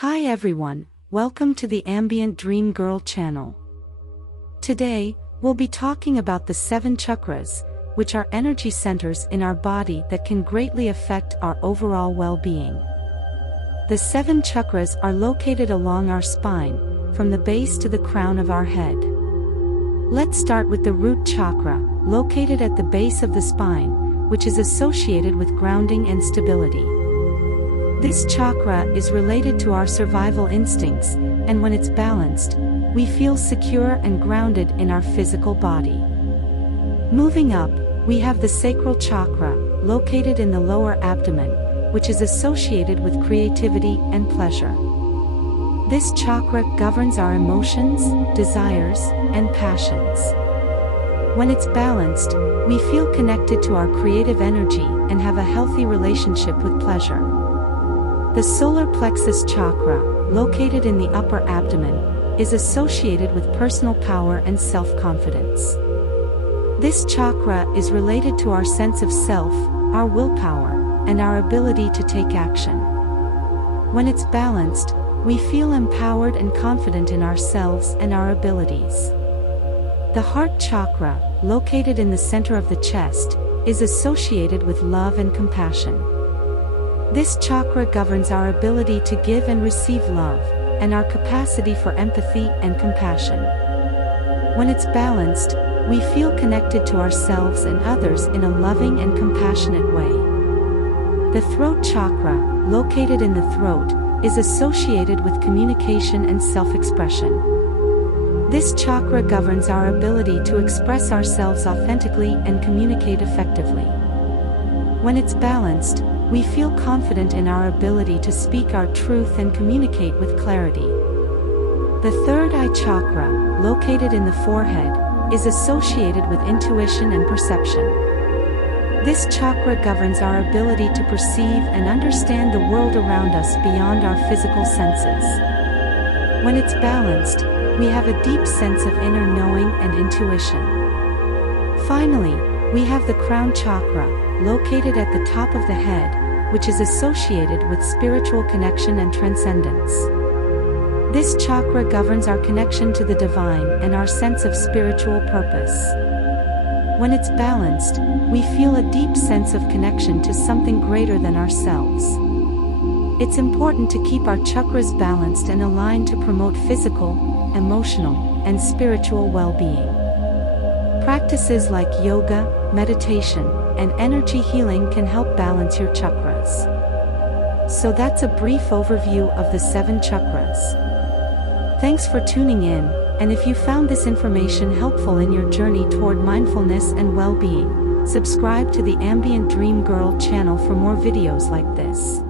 Hi everyone, welcome to the Ambient Dream Girl channel. Today, we'll be talking about the 7 chakras, which are energy centers in our body that can greatly affect our overall well-being. The 7 chakras are located along our spine, from the base to the crown of our head. Let's start with the root chakra, located at the base of the spine, which is associated with grounding and stability. This chakra is related to our survival instincts, and when it's balanced, we feel secure and grounded in our physical body. Moving up, we have the sacral chakra, located in the lower abdomen, which is associated with creativity and pleasure. This chakra governs our emotions, desires, and passions. When it's balanced, we feel connected to our creative energy and have a healthy relationship with pleasure. The solar plexus chakra, located in the upper abdomen, is associated with personal power and self-confidence. This chakra is related to our sense of self, our willpower, and our ability to take action. When it's balanced, we feel empowered and confident in ourselves and our abilities. The heart chakra, located in the center of the chest, is associated with love and compassion. This chakra governs our ability to give and receive love, and our capacity for empathy and compassion. When it's balanced, we feel connected to ourselves and others in a loving and compassionate way. The throat chakra, located in the throat, is associated with communication and self-expression. This chakra governs our ability to express ourselves authentically and communicate effectively. When it's balanced, we feel confident in our ability to speak our truth and communicate with clarity. The third eye chakra, located in the forehead, is associated with intuition and perception. This chakra governs our ability to perceive and understand the world around us beyond our physical senses. When it's balanced, we have a deep sense of inner knowing and intuition. Finally, we have the crown chakra, located at the top of the head, which is associated with spiritual connection and transcendence. This chakra governs our connection to the divine and our sense of spiritual purpose. When it's balanced, we feel a deep sense of connection to something greater than ourselves. It's important to keep our chakras balanced and aligned to promote physical, emotional, and spiritual well-being. Practices like yoga, meditation, and energy healing can help balance your chakras. So that's a brief overview of the 7 chakras. Thanks for tuning in, and if you found this information helpful in your journey toward mindfulness and well-being, subscribe to the Ambient Dream Girl channel for more videos like this.